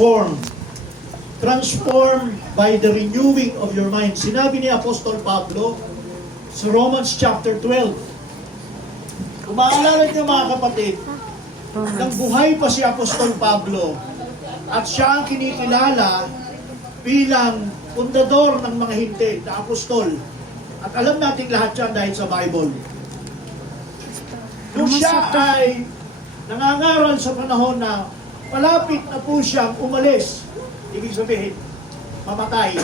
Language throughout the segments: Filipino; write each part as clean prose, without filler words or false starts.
transformed. Transformed by the renewing of your mind. Sinabi ni Apostol Pablo sa Romans chapter 12. Kung maalala niyo mga kapatid, nang buhay pa si Apostol Pablo at siya ang kinikilala bilang fundador ng mga hintil na apostol. At alam natin lahat yan dahil sa Bible. Nung siya ay nangangaral sa panahon na malapit na po siyang umalis, ibig sabihin, mamatay.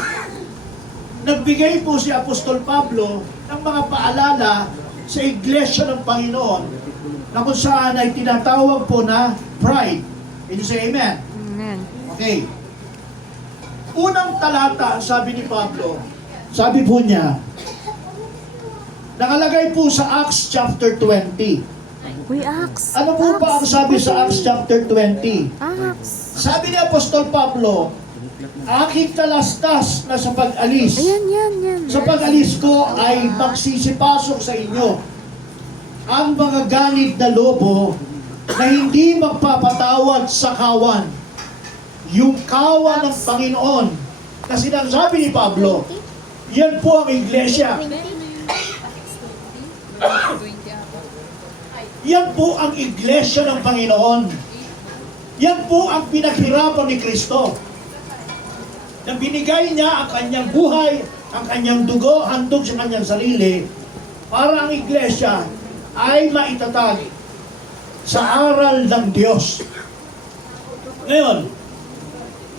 Nagbigay po si Apostol Pablo ng mga paalala sa iglesia ng Panginoon na kung saan ay tinatawag po na pride. Can you say amen? Amen. Okay. Unang talata, sabi ni Pablo, sabi po niya, nakalagay po sa Acts chapter 20. We Acts. Ano po ba ang sabi sa Acts chapter 20? Acts. Sabi ni Apostol Pablo, aking talastas na sa pag-alis. Yan. Sa pag-alis ko ay magsisipasok sa inyo ang mga ganid na lobo na hindi magpapatawad sa kawan. Yung kawan ng Panginoon na sinasabi ni Pablo, yan po ang iglesia. Yan po ang iglesia ng Panginoon. Yan po ang pinaghirapan ni Kristo. Na binigay niya ang kanyang buhay, ang kanyang dugo, handog sa kanyang sarili, para ang iglesia ay maitatag sa aral ng Diyos. Ngayon,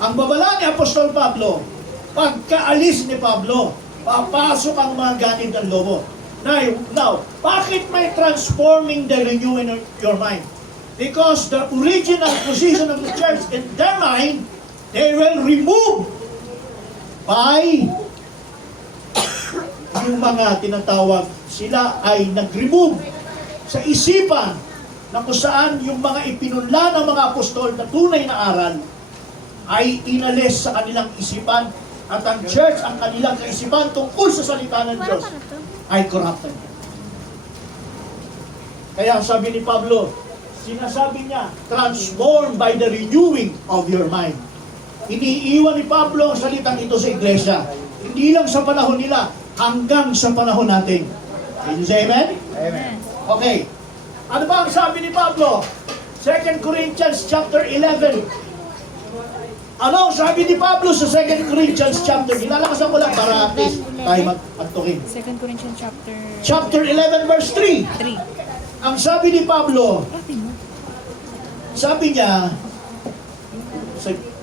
ang babala ni Apostol Pablo, pagkaalis ni Pablo, papasok ang mga ganid ng lobo. Now, bakit may transforming the renewing of your mind? Because the original position of the church in their mind, they will remove by yung mga tinatawag, sila ay nag-remove sa isipan na kung saan yung mga ipinunla ng mga apostol na tunay na aral ay inalis sa kanilang isipan at ang church, ang kanilang kaisipan tungkol sa salita ng Diyos ay corrupted. Kaya sabi ni Pablo, sinasabi niya, transformed by the renewing of your mind. Iniiwan ni Pablo ang salitang ito sa iglesia. Hindi lang sa panahon nila, hanggang sa panahon natin. Can you say amen? Amen. Okay. Ano ba ang sabi ni Pablo? 2 Corinthians chapter 11. Ano ang sabi ni Pablo sa 2 Corinthians chapter? Nilalakasan ko lang para at least tayo magpagtukin. 2 Corinthians Chapter 11 verse 3. 3. Ang sabi ni Pablo, sabi niya,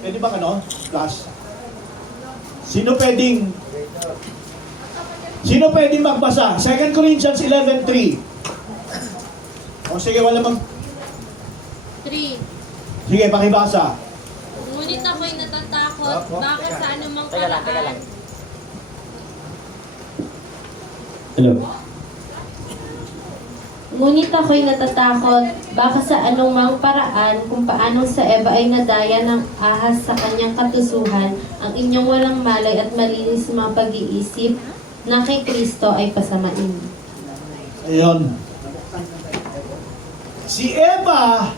pwede ba class? Sino pwedeng magbasa? 2 Corinthians 11:3. O sige, wala 3. Sige, pakibasa. Ngunit ako'y natatakot, baka sa anumang paraan. Hello. Ngunit ako'y natatakot, baka sa anumang paraan kung paanong sa Eva ay nadaya ng ahas sa kanyang katusuhan, ang inyong walang malay at malinis na mga pag-iisip na kay Kristo ay pasamain. Ayun. Si Eva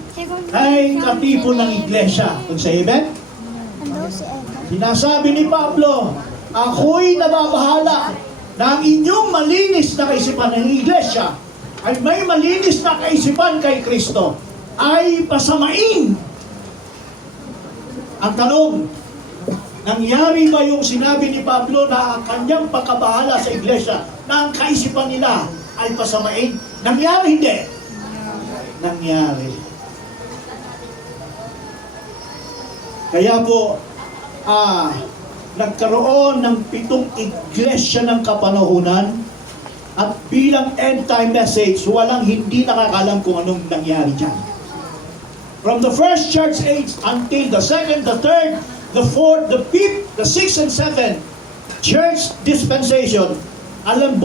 ay katipo ng iglesia. Kung sa amen? Sinasabi ni Pablo, ako'y nababahala na ang inyong malinis na kaisipan ng iglesia ay may malinis na kaisipan kay Kristo ay pasamain. Ang tanong, nangyari ba yung sinabi ni Pablo na ang kanyang pagkabahala sa iglesia na ang kaisipan nila ay pasamain? Nangyari hindi? Nangyari. Kaya po, nagkaroon ng 7 iglesia ng kapanahunan at bilang end-time message, walang hindi nakakalam kung anong nangyari dyan. From the first church age until the second, the third, the fourth, the fifth, the sixth, and seventh church dispensation, alam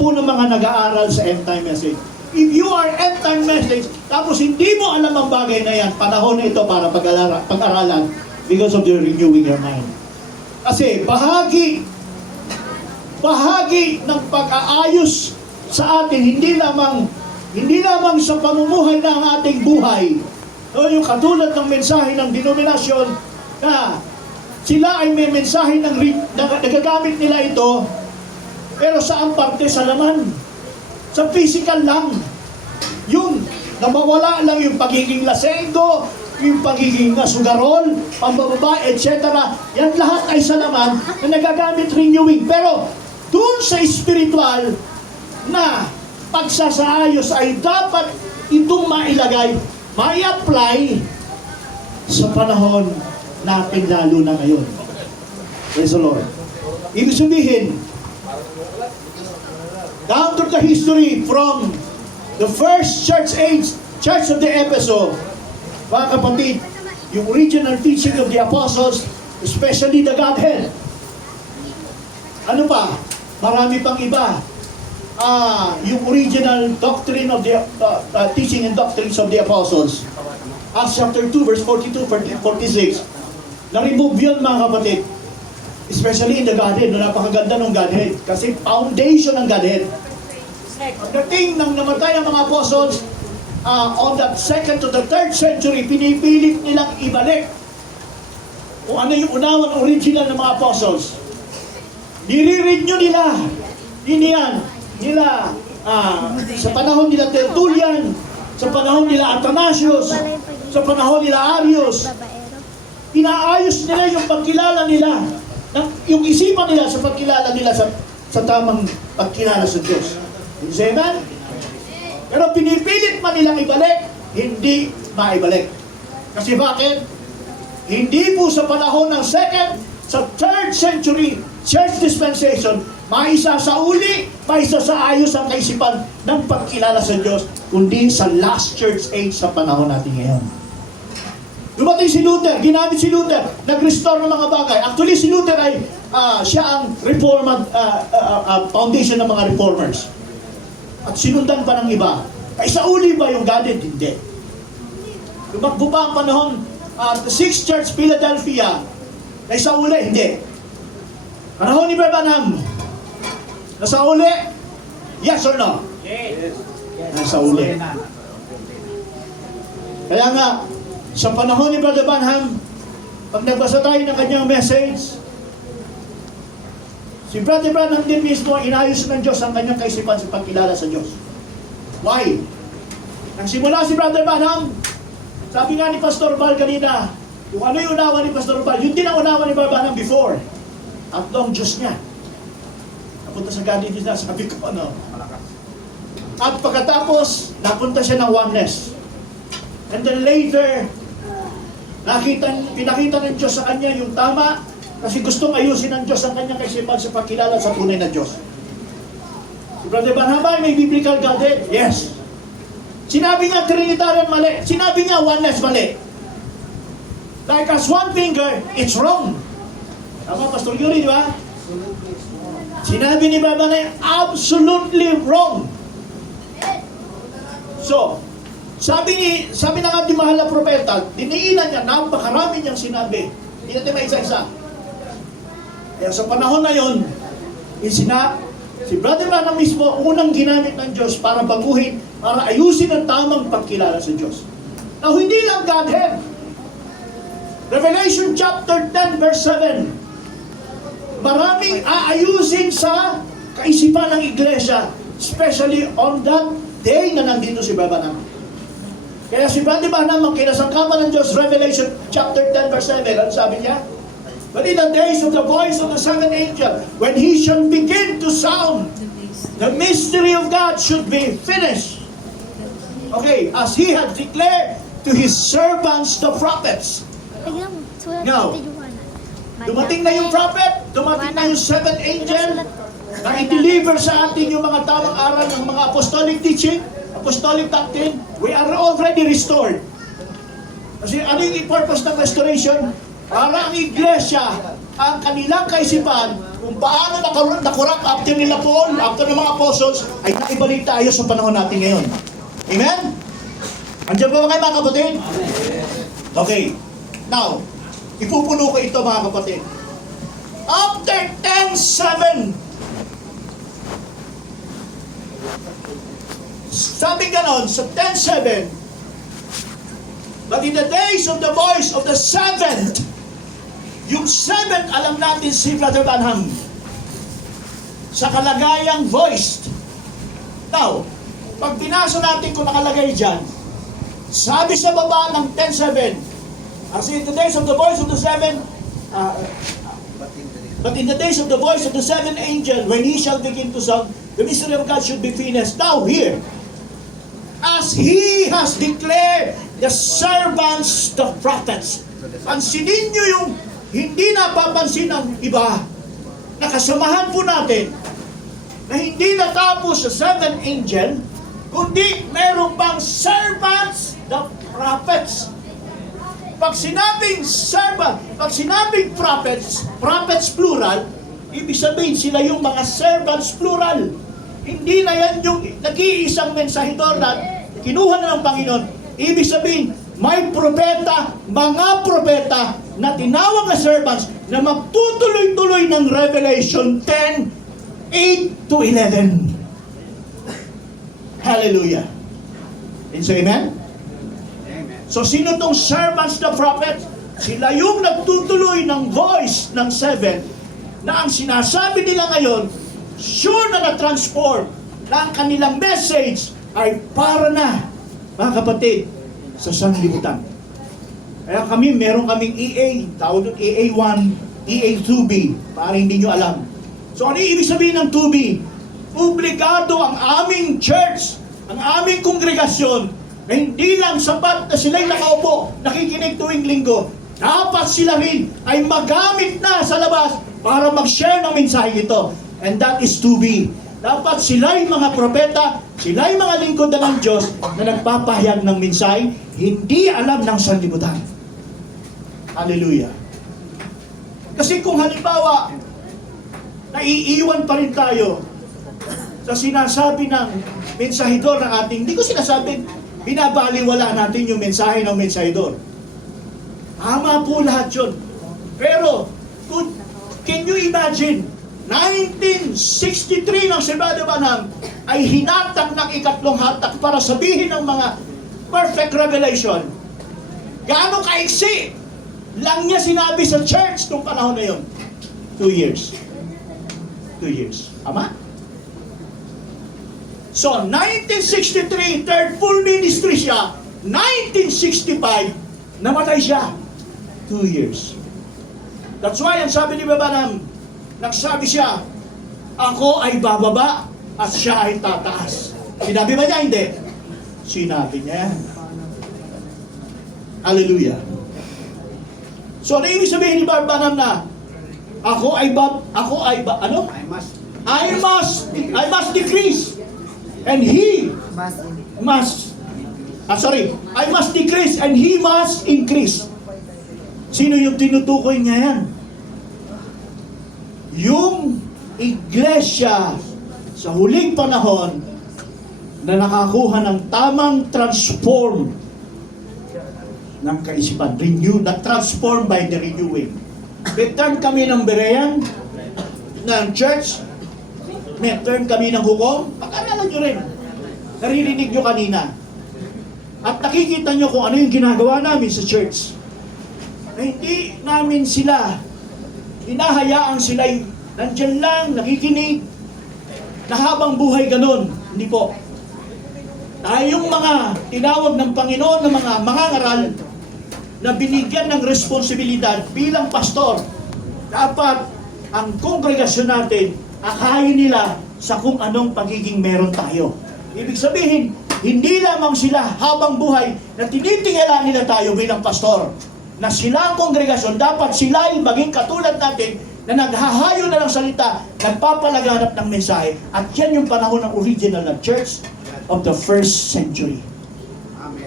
po ng mga nag-aaral sa end-time message. If you are end-time message, tapos hindi mo alam ang bagay na yan, panahon na ito para pag-aralan because of your renewing your mind. Kasi bahagi ng pag-aayos sa atin, hindi lamang sa pamumuhay ng ating buhay. No, yung katulad ng mensahe ng denominasyon, na sila ay may mensahe nagagamit nila ito, pero saan parte? Sa laman. Sa physical lang. Yung namawala lang yung pagiging lasenggo, yung pagiging sugarol, pambababa, etc. Yan lahat ay sa laman na nagagamit renewing. Pero dun sa spiritual na pagsasaayos ay dapat itong mailagay, mai-apply sa panahon natin lalo na ngayon. Praise the Lord. Ibig sabihin, down through the history from the first church age, Church of the Ephesus, mga kapatid, yung original teaching of the apostles, especially the Godhead. Ano pa? Marami pang iba. Yung original doctrine of the teaching and doctrines of the apostles. Acts chapter 2, verse 42, 46. Na-remove yun, mga kapatid. Especially in the Godhead. Napakaganda ng Godhead. Kasi foundation ng Godhead. Pagdating ng namatay ng mga apostles, on the 2nd to the 3rd century, pinipilit nilang ibalik kung ano yung unawan original ng mga apostles. Nire-renew nila sa panahon nila Tertullian, sa panahon nila Athanasius, sa panahon nila Arius. Inaayos nila yung pagkilala nila, yung isipan nila sa pagkilala nila sa tamang pagkilala sa Diyos. Amen? Pero pinipilit man nilang ibalik, hindi maibalik. Kasi bakit? Hindi po sa panahon ng 2nd, sa 3rd century church dispensation, maisasauli, maisasaayos ang kaisipan ng pagkilala sa Diyos, kundi sa last church age sa panahon natin ngayon. Dumating si Luther, ginamit si Luther, nag-restore ng mga bagay. Actually, si Luther ay siya ang foundation ng mga reformers. At sinundan pa ng iba. Kaisauli ba yung Godhead? Hindi. Lumakbo pa ang panahon, the 6th Church, Philadelphia, kaisauli? Hindi. Panahon ni Branham, nasauli? Yes or no? Yes. Nasauli. Kaya nga, sa panahon ni Brother Branham, pag nagbasa tayo ng kanyang message, si Brother Branham din mismo, inayos ng Diyos ang kanyang kaisipan sa pagkilala sa Diyos. Why? Nang simula si Brother Branham, sabi nga ni Pastor Val kanina, kung ano yung unawa ni Pastor Val, yun din ang unawa ni Brother Branham before. At ang Diyos niya. Napunta sa Godhead niya, sabi ko ano. At pagkatapos, napunta siya ng oneness. And then later, pinakita ng Diyos sa kanya yung tama, kasi gustong ayusin ng Diyos ang kanyang kaisipan sa pagkilala sa tunay na Diyos. Si Brother Branham ay may biblical Godhead? Yes. Sinabi niya Trinitarian mali. Sinabi niya oneness mali. Like as one finger, it's wrong. Tama, Pastor Yuri, di ba? Sinabi ni Brother Branham, absolutely wrong. So, sabi ng ating mahal na propeta, diniinan niya, napakarami niyang sinabi. Hindi natin may isa-isa. Kaya sa panahon na yon, si Brother Branham mismo, unang ginamit ng Diyos para baguhin, para ayusin ang tamang pagkilala sa Diyos. Now, hindi lang Godhead. Revelation chapter 10, verse 7. Maraming aayusin sa kaisipan ng iglesia, especially on that day na nandito si Brother Branham. Kaya si Brother Branham, ang kinasangkapan ng Diyos, Revelation chapter 10, verse 7, ano sabi niya? But in the days of the voice of the seventh angel, when he shall begin to sound, the mystery of God should be finished. Okay, as he had declared to his servants, the prophets. Now, dumating na yung prophet, dumating na yung seventh angel, na i-deliver sa atin yung mga tamang aral ng mga apostolic teaching, apostolic doctrine. We are already restored. Kasi ano yung purpose ng restoration? Para ang iglesia, ang kanilang kaisipan, kung paano nakurap after nila Paul, after ng mga apostles, ay naibalik tayo sa panahon natin ngayon. Amen? Andiyan ba kayo mga kapatid? Okay. Now, ipupuno ko ito mga kapatid. After 10:7, sabi ganon, sa 10:7, but in the days of the voice of the seventh Yung 7, alam natin si Brother Branham sa kalagayang voiced. Now, pag binasa natin kung nakalagay dyan, sabi sa baba ng 10:7, as in the days of the voice of the 7, but in the days of the voice of the 7th angel, when he shall begin to sound, the mystery of God should be finished. Now here, as he has declared the servants, the prophets. Pansinin nyo yung hindi napapansin ng iba. Nakasamahan po natin na hindi natapos sa 7th angel, kundi meron pang servants, the prophets. Pag sinabing servant, pag sinabing prophets, prophets plural, ibig sabihin sila yung mga servants plural. Hindi na yan yung nag-iisang mensahidor na kinuha na ng Panginoon. Ibig sabihin, may propeta, mga propeta na tinawag na servants na magtutuloy-tuloy ng Revelation 10, 8 to 11. Hallelujah. And so, amen? So, sino tong servants na prophets? Sila yung nagtutuloy ng voice ng 7 na ang sinasabi nila ngayon, sure na na-transform na ang kanilang message ay para na, mga kapatid, sa sanlibutan. Kaya kami, meron kaming EA, tawag doon EA1, EA2B, para hindi nyo alam. So ano ibig sabihin ng 2B? Publikado ang aming church, ang aming kongregasyon, na hindi lang sapat na sila'y nakaupo, nakikinig tuwing linggo. Dapat sila rin ay magamit na sa labas para mag-share ng mensahe ito. And that is 2B. Dapat sila'y mga propeta, sila'y mga lingkod ng Diyos na nagpapahayag ng mensahe, hindi alam ng sanlibutan. Hallelujah. Kasi kung halimbawa, naiiwan pa rin tayo sa sinasabi ng mensahidor ng ating, hindi ko sinasabing binabaliwala natin yung mensahe ng mensahidor. Tama po lahat yun. Pero, can you imagine, 1963 ng si Brother Branham ay hinatak ng ikatlong hatak para sabihin ng mga perfect revelation. Gaano kaiksi lang niya sinabi sa church nung panahon na yun? 2 years. 2 years. Tama? So, 1963, third full ministry siya. 1965, namatay siya. 2 years. That's why, ang sabi ni Branham, nagsabi siya, ako ay bababa at siya ay tataas. Sinabi ba niya? Hindi. Sinabi niya. Hallelujah. So, ano ibig sabihin ni Branham na I must decrease and he must I must decrease and he must increase. Sino yung tinutukoy niya yan? Yung iglesia sa huling panahon na nakakuha ng tamang transform ng kaisipan, renew, na transformed by the renewing. Return kami ng Berean, ng church, return kami ng hukom, pag-aralan nyo rin. Naririnig nyo kanina. At nakikita nyo kung ano yung ginagawa namin sa church. Na hindi namin sila hinahayaan sila'y nandyan lang, nakikinig, na habang buhay ganun. Hindi po. Tayong mga tinawag ng Panginoon ng mga mangangaral na binigyan ng responsibilidad bilang pastor, dapat ang kongregasyon natin akayin nila sa kung anong pagiging meron tayo. Ibig sabihin, hindi lamang sila habang buhay na tinitingala nila tayo bilang pastor, na sila ang kongregasyon, dapat sila ay maging katulad natin na naghahayo na ng salita, nagpapalaganap ng mensahe. At yan yung panahon ng original na church of the first century.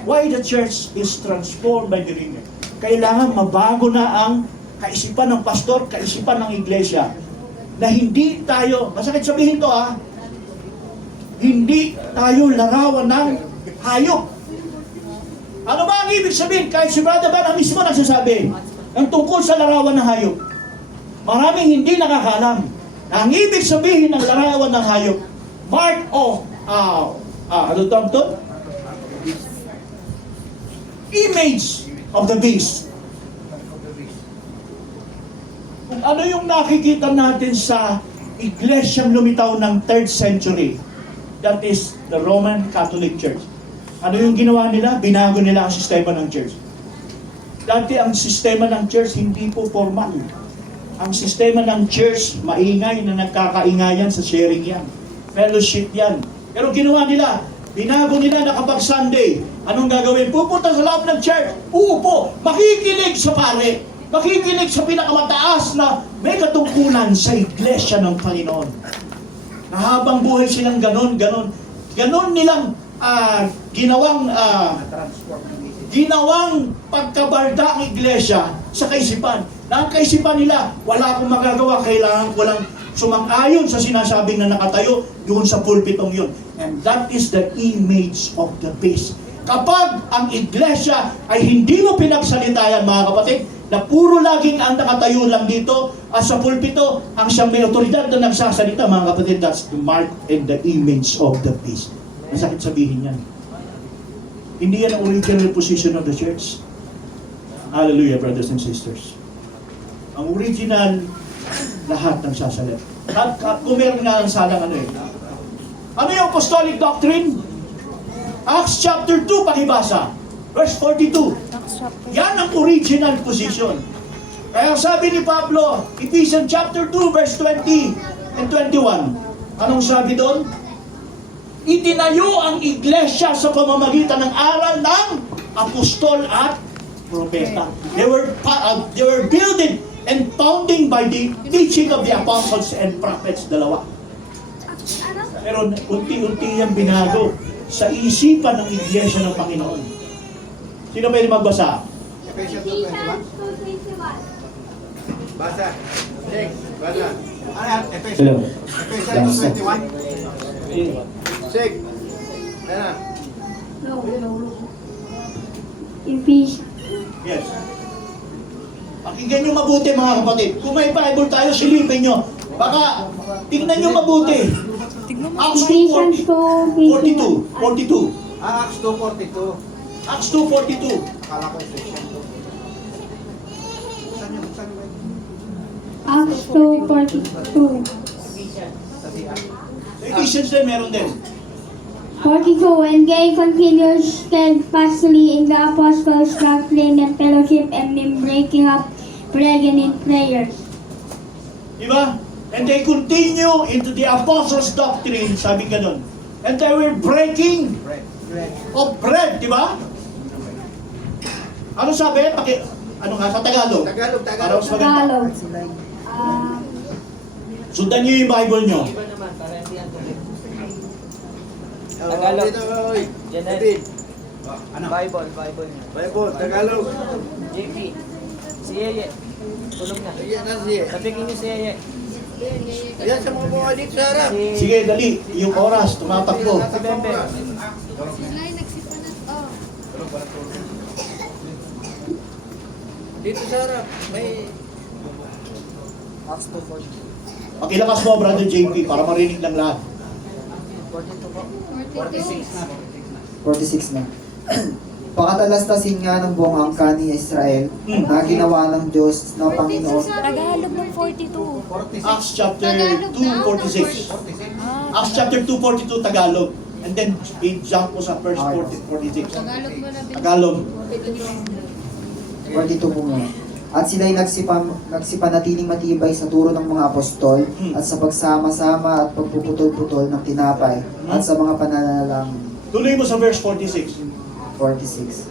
Why the church is transformed by the renewal? Kailangan mabago na ang kaisipan ng pastor, kaisipan ng iglesia. Na hindi tayo, masakit sabihin to hindi tayo larawan ng hayop. Ano ba ang ibig sabihin? Kahit si Brother Branham mismo nagsasabi ang tungkol sa larawan ng hayop. Maraming hindi nakakalam. Ang ibig sabihin ng larawan ng hayop, mark of, ano tawag to? Image of the beast. Kung ano yung nakikita natin sa iglesyang lumitaw ng 3rd century, that is the Roman Catholic Church. Ano yung ginawa nila? Binago nila ang sistema ng church. Dati ang sistema ng church hindi po formal. Ang sistema ng church, maingay na nagkakaingayan sa sharing yan. Fellowship yan. Pero ginawa nila, binago nila na kapag Sunday, anong gagawin? Pupunta sa loob ng church, uupo, makikinig sa pare, makikinig sa pinakamataas na may katungkulan sa iglesia ng Panginoon. Na habang buhay silang ganon nilang ginawang pagkabalda ang iglesia sa kaisipan. Na ang kaisipan nila, wala akong magagawa, kailangan ko lang sumang-ayon sa sinasabing na nakatayo doon sa pulpitong yun. And that is the image of the beast. Kapag ang iglesia ay hindi mo pinagsalitayan, mga kapatid, na puro laging ang nakatayo lang dito at sa pulpito, ang siyang may otoridad na nagsasalita, mga kapatid, that's the mark and the image of the beast. Masakit sabihin yan. Hindi yan ang original position of the church. Hallelujah, brothers and sisters. Ang original, lahat ng sasalit. At kung meron nga ang salang ano eh. Ano yung apostolic doctrine? Acts chapter 2, pakibasa. Verse 42. Yan ang original position. Kaya sabi ni Pablo, Ephesians chapter 2, verse 20 and 21. Anong sabi doon? Itinayo ang iglesia sa pamamagitan ng aral ng apostol at propeta. They were building and founding by the teaching of the apostles and prophets, dalawa. Pero unti-unti yung binago sa isipan ng iglesia ng Panginoon. Sino pwede magbasa? Ephesians 2:21. Basa. Six. Basa. Ano yan? Ephesians 2:21. Six. Ano? Ephesians. Yes. Pakinggan nyo mabuti, mga kapatid. Kung may Bible tayo, silipin nyo. Baka, tingnan nyo mabuti. Acts 2:42. 42. Acts 2:42. Acts 2:42. Akala ko Ephesians 2. Saan yun? Saan yun? Acts 2:42. Sa Ephesians din, meron din. 42. And they continued steadfastly in the apostles' doctrine and fellowship and in breaking up bread and in prayers. Diba? And they continue into the apostles' doctrine, sabi ganun. And they were breaking Bread. of bread, diba? Ano sabi? Ano nga sa Tagalog? Tagalog. Para mas maganda. Tagalog. Sundan niyo yung Bible niyo. Tagalog. David. Ano? Bible. Bible. Tagalog. JP. Si Yeye. Tulog na. Ayan na siya. Tabigin niyo si Yeye. Ayan sa mga buhay dito sa harap. Sige, dali. Yung oras, tumatakbo. Si Bembe. Dito sa harap. May... Acts 2:40. Pakilakas mo, Brother JP, para marinig ng lahat. 42 po. 46 na. Pakatalastasin nga ng buong angka ni Israel na ginawa ng Diyos na Panginoon. Tagalog ng 42. 46. Acts chapter 2:46. Acts chapter 2:42 Tagalog. And then jump ko sa verse 46. Tagalog. 42 po muna. At sila'y nagsipanatiling matibay sa turo ng mga apostol at sa pagsama-sama at pagpuputol-putol ng tinapay at sa mga pananalangin. Tuloy mo sa verse 46. 46.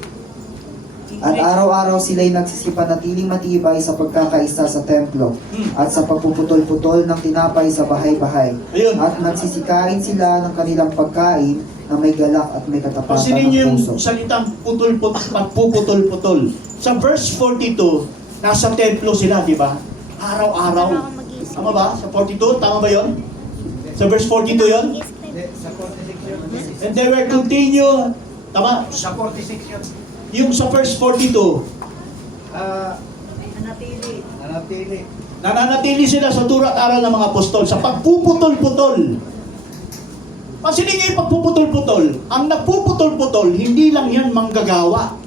At araw-araw sila'y nagsisipanatiling matibay sa pagkakaisa sa templo at sa pagpuputol-putol ng tinapay sa bahay-bahay. Ayun. At nagsisikain sila ng kanilang pagkain na may galak at may katapatan Pansinin ng niyo yung puso. salitang pagpuputol-putol. Sa verse 42, nasa templo sila, di ba? Araw-araw. Tama ba? Sa 42, tama ba yon? Sa verse 42 yon? Sa 46 yun. And they were continue. Tama? Sa 46 yun. Yung sa verse 42, Nanatili. nananatili sila sa turo at aral ng mga apostol sa pagpuputol-putol. Pansinin niyo yung pagpuputol-putol. Ang nagpuputol-putol, hindi lang yan manggagawa.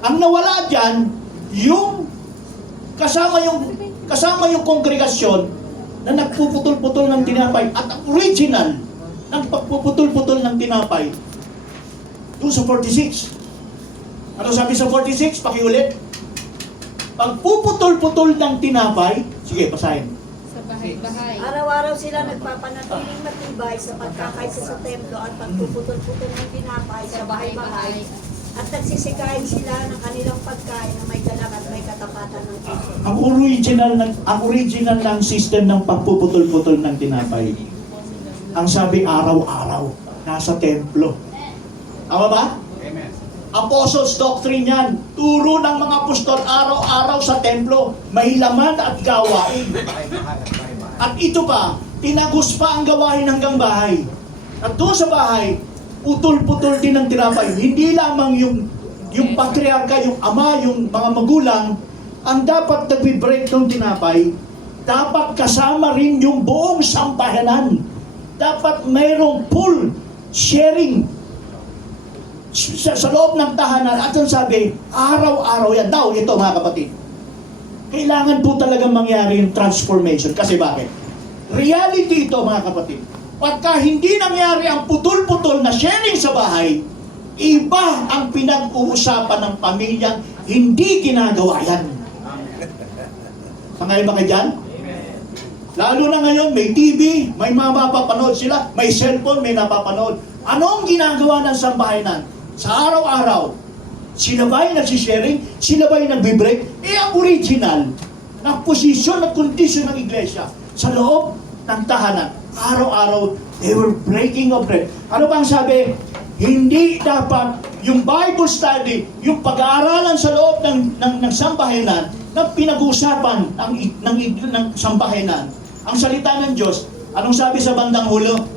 Ang nawala dyan, yung kasama yung kongregasyon na nagpuputol-putol ng tinapay at ang original ng pagpuputol-putol ng tinapay doon sa 46. Ano sabi sa 46? Pakiulit. Pagpuputol-putol ng tinapay, sige, basahin. Sa bahay-bahay. Araw-araw sila nagpapanatiling matibay sa pagkakaisa sa templo at pagpuputol-putol ng tinapay sa bahay-bahay. At nagsisikain sila ng kanilang pagkain na may galak at may katapatan ng puso. Ang original ng system ng pagpuputol-putol ng tinapay. Ang sabi araw-araw nasa templo. Tama ba? Amen. Apostles' doctrine yan. Turo ng mga apostol araw-araw sa templo. May laman at gawain. At ito pa, tinagos pa ang gawain hanggang bahay. At doon sa bahay, putol-putol din ng tinapay. Hindi lamang yung patriarka, yung ama, yung mga magulang, ang dapat nagbe-break ng tinapay, dapat kasama rin yung buong sampahanan. Dapat mayroong full sharing sa loob ng tahanan. At ang sabi, araw-araw yan. Daw, ito mga kapatid. Kailangan po talagang mangyari yung transformation. Kasi bakit? Reality ito mga kapatid. Pagka hindi nangyari ang putol-putol na sharing sa bahay, iba ang pinag-uusapan ng pamilyang hindi ginagawa yan. Sangayon ba kayo dyan? Lalo na ngayon, may TV, may mga mapapanood sila, may cellphone, may napapanood. Anong ginagawa ng sambahanan? Sa araw-araw, sila ba'y nagsisharing? Sila ba'y nagbe-break? Ang original na posisyon at kondisyon ng iglesia sa loob ng tahanan, araw-araw, they were breaking of bread. Ano bang sabi? Hindi dapat yung Bible study, yung pag-aaralan sa loob ng sambahanan na pinag-uusapan ng sambahanan, ang salita ng Diyos. Anong sabi sa bandang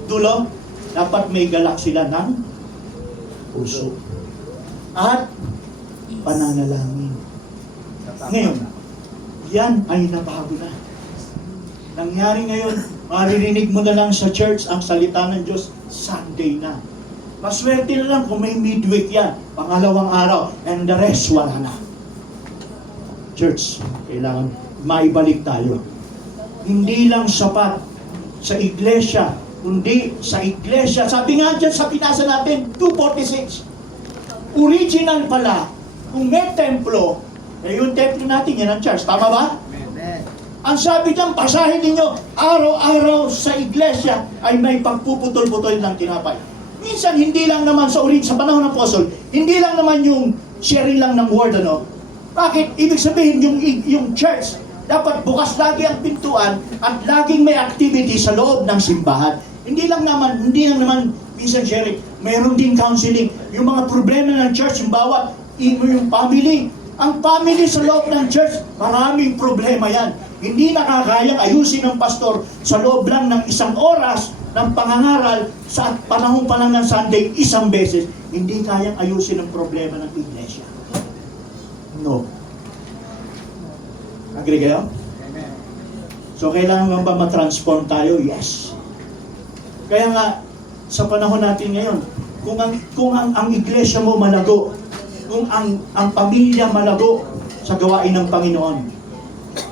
dulo? Dapat may galak sila ng puso at pananalangin. Ngayon, yan ay nabago na. Nangyari ngayon, maririnig mo na lang sa church ang salita ng Diyos Sunday na. Maswerte na lang kung may midweek yan, pangalawang araw, and the rest wala na. Church, kailangan maibalik tayo. Hindi lang sapat sa iglesia, kundi sa iglesia. Sabi nga dyan sa pinasa natin, 246. Original pala, kung may templo, yung templo natin, yan ang church. Tama ba? Ang sabi dyan, basahin ninyo, araw-araw sa iglesia ay may pagpuputol-putol ng tinapay. Minsan, hindi lang naman sa panahon ng apostol, hindi lang naman yung sharing lang ng word, ano? Bakit? Ibig sabihin, yung church, dapat bukas lagi ang pintuan at laging may activity sa loob ng simbahan. Hindi lang naman minsan sharing, mayroon din counseling. Yung mga problema ng church, yung bawat, yung family, ang family sa loob ng church, maraming problema yan. Hindi nakakayang ayusin ng pastor sa loob lang ng 1 oras ng pangangaral sa panahon pa lang ng Sunday, 1 beses. Hindi kayang ayusin ang problema ng iglesia. No. Agree kayo? So, kailangan ba matransform tayo? Yes. Kaya nga, sa panahon natin ngayon, kung ang iglesia mo malago, kung ang pamilya malago sa gawain ng Panginoon,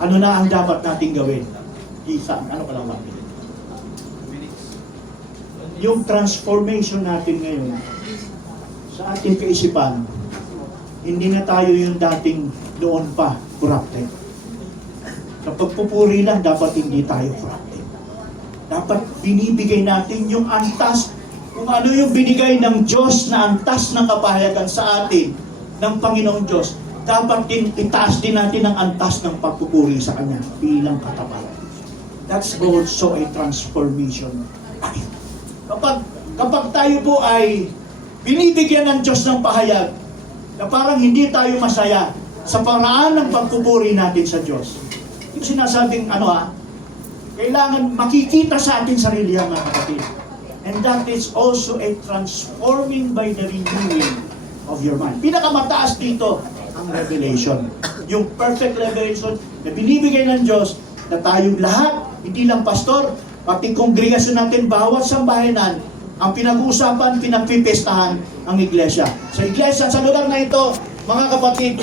ano na ang dapat nating gawin? Ano ka lang natin? Yung transformation natin ngayon sa ating kaisipan, hindi na tayo yung dating noon pa corrupted. Sa pagpupuri lang, dapat hindi tayo corrupted. Dapat binibigay natin yung antas, kung ano yung binigay ng Diyos na antas ng kapahayagan sa atin ng Panginoong Diyos, dapat din itaas din natin ang antas ng pagpupuri sa Kanya bilang katapat. That's also a transformation. Kapag tayo po ay binibigyan ng Diyos ng pahayag na parang hindi tayo masaya sa paraan ng pagpupuri natin sa Diyos. Yung sinasabing kailangan makikita sa atin sarili mga kapatid. And that is also a transforming by the renewing of your mind. Pinakamataas dito ang revelation. Yung perfect revelation na binibigay ng Diyos na tayong lahat, hindi lang pastor, pati kongregasyon natin, bawat sambahanan, ang pinag-uusapan, pinagpipestahan ang iglesia. Sa iglesia, sa lugar na ito, mga kapatid,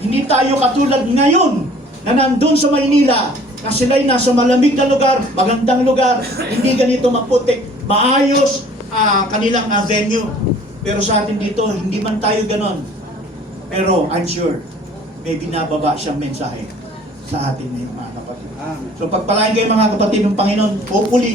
hindi tayo katulad ngayon na nandun sa Maynila, na sila'y nasa malamig na lugar, magandang lugar, hindi ganito maputik, maayos kanilang venue. Pero sa atin dito, hindi man tayo ganon. Pero I'm sure, may binababa siyang mensahe sa atin ngayon mga kapatid. So pagpalain kayo mga kapatid ng Panginoon, hopefully,